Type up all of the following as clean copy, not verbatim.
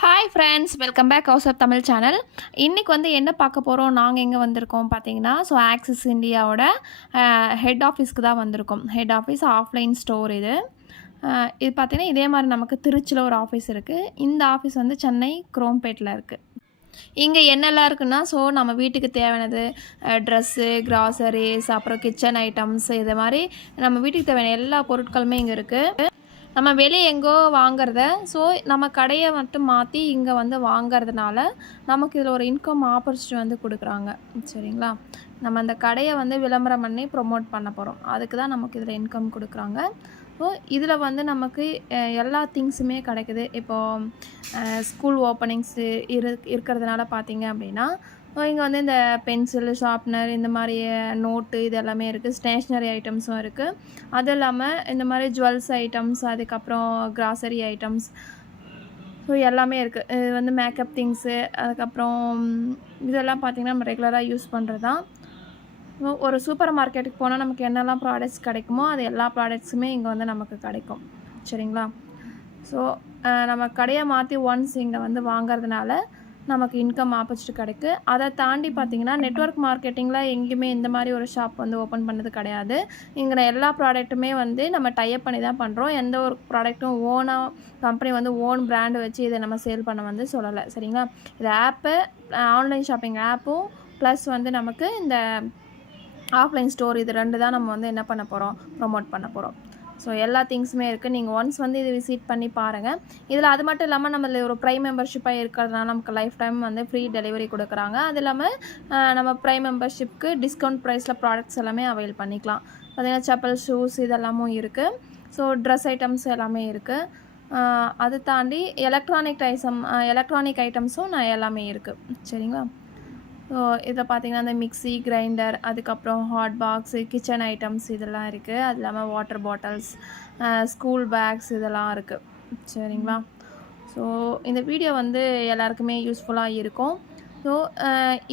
Hi friends, welcome back house of Tamil channel. இன்றைக்கி வந்து என்ன பார்க்க போகிறோம், நாங்கள் எங்கே வந்திருக்கோம் பார்த்தீங்கன்னா, ஆக்சிஸ் இந்தியாவோட ஹெட் ஆஃபீஸ்க்கு தான் வந்திருக்கோம். ஹெட் ஆஃபீஸ் ஆஃப்லைன் ஸ்டோர் இது. இது பார்த்திங்கன்னா இதே மாதிரி நமக்கு திருச்சியில் ஒரு ஆஃபீஸ் இருக்குது. இந்த ஆஃபீஸ் வந்து சென்னை குரோம்பேட்டில் இருக்குது. இங்கே என்னெல்லாம் இருக்குன்னா, நம்ம வீட்டுக்கு தேவையானது ட்ரெஸ்ஸு, கிராசரிஸ், அப்புறம் கிச்சன் ஐட்டம்ஸ், இது மாதிரி நம்ம வீட்டுக்கு தேவையான எல்லா பொருட்களுமே இங்கே இருக்குது. நம்ம வெளியே எங்கோ வாங்குறத நம்ம கடையை மட்டும் மாற்றி இங்கே வந்து வாங்கிறதுனால நமக்கு இதில் ஒரு இன்கம் ஆப்பர்ச்சுனிட்டி வந்து கொடுக்குறாங்க. சரிங்களா? நம்ம அந்த கடையை வந்து விளம்பரம் பண்ணி ப்ரொமோட் பண்ண போகிறோம். அதுக்கு தான் நமக்கு இதில் இன்கம் கொடுக்குறாங்க. இதில் வந்து நமக்கு எல்லா திங்ஸுமே கிடைக்குது. இப்போது ஸ்கூல் ஓப்பனிங்ஸு இருக்கிறதுனால பார்த்தீங்க அப்படின்னா, இங்கே வந்து இந்த பென்சில், ஷார்ப்னர், இந்த மாதிரி நோட்டு இது எல்லாமே இருக்குது. ஸ்டேஷ்னரி ஐட்டம்ஸும் இருக்குது. அது இல்லாமல் இந்த மாதிரி ஜுவல்ஸ் ஐட்டம்ஸ், அதுக்கப்புறம் கிராசரி ஐட்டம்ஸ், எல்லாமே இருக்குது. இது வந்து மேக்கப் திங்ஸு, அதுக்கப்புறம் இதெல்லாம் பார்த்திங்கன்னா நம்ம ரெகுலராக யூஸ் பண்ணுறது தான். ஒரு சூப்பர் மார்க்கெட்டுக்கு போனால் நமக்கு என்னெல்லாம் ப்ராடக்ட்ஸ் கிடைக்குமோ அது எல்லா ப்ராடக்ட்ஸுமே இங்கே வந்து நமக்கு கிடைக்கும். சரிங்களா? நம்ம கடையை மாற்றி ஒன்ஸ் இங்கே வந்து வாங்கிறதுனால நமக்கு இன்கம் ஆப்பர்ச்சுனிட்டி கிடைக்கு. அதை தாண்டி பார்த்திங்கன்னா நெட்வொர்க் மார்க்கெட்டிங்கில் எங்கேயுமே இந்த மாதிரி ஒரு ஷாப் வந்து ஓப்பன் பண்ணது கிடையாது. இங்கே எல்லா ப்ராடக்ட்டுமே வந்து நம்ம டைப் பண்ணி தான் பண்ணுறோம். எந்த ஒரு ப்ராடக்ட்டும் ஓனாக கம்பெனி வந்து ஓன் பிராண்டு வச்சு இதை நம்ம சேல் பண்ண வந்து சொல்லலை. சரிங்களா? இது ஆப்பு, ஆன்லைன் ஷாப்பிங் ஆப்பும் ப்ளஸ் வந்து நமக்கு இந்த ஆஃப்லைன் ஸ்டோர், இது ரெண்டு தான் நம்ம வந்து என்ன பண்ண போகிறோம், ப்ரொமோட் பண்ண போகிறோம். எல்லா திங்ஸுமே இருக்குது. நீங்கள் ஒன்ஸ் வந்து இது விசிட் பண்ணி பாருங்கள். இதில் அது மட்டும் இல்லாமல் நம்மள ஒரு ப்ரைம் மெம்பர்ஷிப்பாக இருக்கிறதுனால நமக்கு லைஃப் டைம் வந்து ஃப்ரீ டெலிவரி கொடுக்குறாங்க. அது இல்லாமல் நம்ம ப்ரைம் மெம்பர்ஷிப்க்கு டிஸ்கவுண்ட் ப்ரைஸில் ப்ராடக்ட்ஸ் எல்லாமே அவைல் பண்ணிக்கலாம். பார்த்திங்கன்னா செப்பல், ஷூஸ் இதெல்லாமும் இருக்குது. ட்ரெஸ் ஐட்டம்ஸ் எல்லாமே இருக்குது. அது தாண்டி எலக்ட்ரானிக் ஐட்டம்ஸும் எல்லாமே இருக்குது. சரிங்களா? இதை பார்த்திங்கன்னா அந்த மிக்ஸி, கிரைண்டர், அதுக்கப்புறம் ஹாட் பாக்ஸு, கிச்சன் ஐட்டம்ஸ் இதெல்லாம் இருக்குது. அது இல்லாமல் வாட்டர் பாட்டில்ஸ், ஸ்கூல் பேக்ஸ் இதெல்லாம் இருக்குது. சரிங்களா? இந்த வீடியோ வந்து எல்லாருக்குமே யூஸ்ஃபுல்லாக இருக்கும்.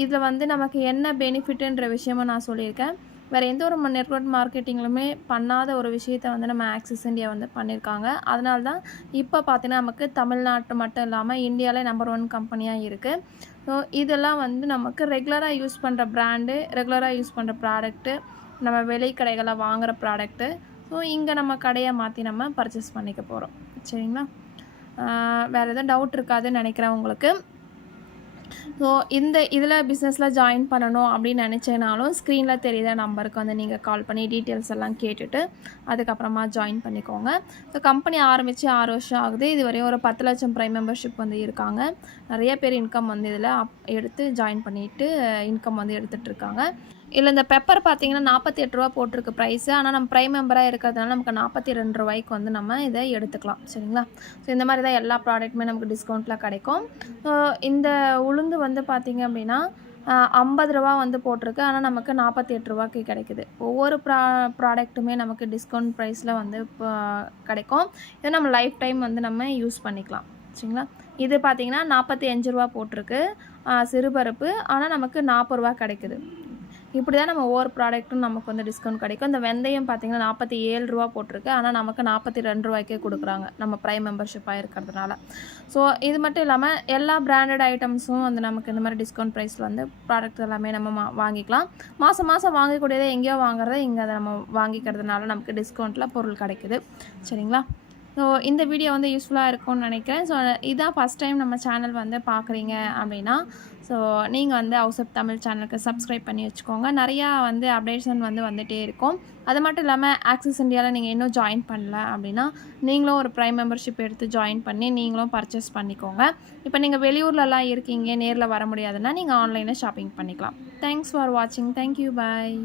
இதில் வந்து நமக்கு என்ன பெனிஃபிட்டுன்ற விஷயமும் நான் சொல்லியிருக்கேன். வேறு எந்த ஒரு நெட்வொர்க் மார்க்கெட்டிங்லுமே பண்ணாத ஒரு விஷயத்தை வந்து நம்ம ஆக்சிஸ் இந்தியா வந்து பண்ணியிருக்காங்க. அதனால தான் இப்போ பார்த்திங்கன்னா நமக்கு தமிழ்நாட்டு மட்டும் இல்லாமல் இந்தியாவிலே நம்பர் 1 கம்பெனியாக இருக்குது. இதெல்லாம் வந்து நமக்கு ரெகுலராக யூஸ் பண்ணுற பிராண்டு, ரெகுலராக யூஸ் பண்ணுற ப்ராடக்ட்டு, நம்ம விலை கடைகளில் வாங்குகிற ப்ராடக்ட்டு, இங்கே நம்ம கடையை மாற்றி நம்ம பர்ச்சேஸ் பண்ணிக்க போகிறோம். சரிங்களா? வேறு எதுவும் டவுட் இருக்காதுன்னு நினைக்கிறேன் உங்களுக்கு. இதில் பிஸ்னஸில் ஜாயின் பண்ணணும் அப்படின்னு நினச்சேனாலும் ஸ்க்ரீனில் தெரியுற நம்பருக்கு வந்து நீங்கள் கால் பண்ணி டீட்டெயில்ஸ் எல்லாம் கேட்டுட்டு அதுக்கப்புறமா ஜாயின் பண்ணிக்கோங்க. கம்பெனி ஆரம்பித்து 6 வருஷம் ஆகுது. இது வரையும் ஒரு 10 லட்சம் ப்ரைம் மெம்பர்ஷிப் வந்து இருக்காங்க. நிறைய பேர் இன்கம் வந்து இதில் எடுத்து ஜாயின் பண்ணிவிட்டு இன்கம் வந்து எடுத்துகிட்ருக்காங்க. இல்லை இந்த பெப்பர் பார்த்திங்கன்னா 48 ரூபா போட்டிருக்கு ப்ரைஸு. ஆனால் நம்ம ப்ரைம் மெம்பராக இருக்கிறதுனால நமக்கு 42 ரூபாய்க்கு வந்து நம்ம இதை எடுத்துக்கலாம். சரிங்களா? இந்த மாதிரி தான் எல்லா ப்ராடக்ட்டுமே நமக்கு டிஸ்கவுண்ட்டில் கிடைக்கும். இந்த உளுந்து வந்து பார்த்திங்க அப்படின்னா 50 ரூபா வந்து போட்டிருக்கு. ஆனால் நமக்கு 48 ரூபாய்க்கு கிடைக்குது. ஒவ்வொரு ப்ராடக்ட்டுமே நமக்கு டிஸ்கவுண்ட் ப்ரைஸில் வந்து இப்போ கிடைக்கும். இதை நம்ம லைஃப் டைம் வந்து நம்ம யூஸ் பண்ணிக்கலாம். சரிங்களா? இது பார்த்திங்கன்னா 45 ரூபா போட்டிருக்கு சிறுபருப்பு. ஆனால் நமக்கு 40 ரூபா கிடைக்குது. இப்படி தான் நம்ம ஒவ்வொரு ப்ராடக்ட்டும் நமக்கு வந்து டிஸ்கவுண்ட் கிடைக்கும். இந்த வெந்தயம் பார்த்திங்கன்னா 47 ரூபா போட்டிருக்கு. ஆனால் நமக்கு 42 ரூபாய்க்கே கொடுக்குறாங்க நம்ம ப்ரைம் மெம்பர்ஷிப்பாக இருக்கிறதுனால. இது மட்டும் இல்லாமல் எல்லா பிராண்டட் ஐட்டம்ஸும் வந்து நமக்கு இந்த மாதிரி டிஸ்கவுண்ட் ப்ரைஸில் வந்து ப்ராடக்ட் எல்லாமே நம்ம வாங்கிக்கலாம். மாதம் மாதம் வாங்கக்கூடியதை எங்கேயோ வாங்குறத இங்கே அதை நம்ம வாங்கிக்கிறதுனால நமக்கு டிஸ்கவுண்ட்டில் பொருள் கிடைக்குது. சரிங்களா? இந்த வீடியோ வந்து யூஸ்ஃபுல்லாக இருக்கும்னு நினைக்கிறேன். இதான் ஃபஸ்ட் டைம் நம்ம சேனல் வந்து பார்க்குறீங்க அப்படின்னா நீங்கள் வந்து ஹவுஸ் ஆஃப் தமிழ் சேனலுக்கு சப்ஸ்கிரைப் பண்ணி வச்சுக்கோங்க. நிறையா வந்து அப்டேஷன் வந்து வந்துகிட்டே இருக்கும். அது மட்டும் இல்லாமல் ஆக்சிஸ் இந்தியாவில் நீங்கள் இன்னும் ஜாயின் பண்ணல அப்படின்னா நீங்களும் ஒரு ப்ரைம் மெம்பர்ஷிப் எடுத்து ஜாயின் பண்ணி நீங்களும் பர்ச்சேஸ் பண்ணிக்கோங்க. இப்போ நீங்கள் வெளியூர்லலாம் இருக்கீங்க, நேரில் வர முடியாதுன்னா நீங்கள் ஆன்லைனில் ஷாப்பிங் பண்ணிக்கலாம். தேங்க்ஸ் ஃபார் வாட்சிங். தேங்க்யூ. பாய்.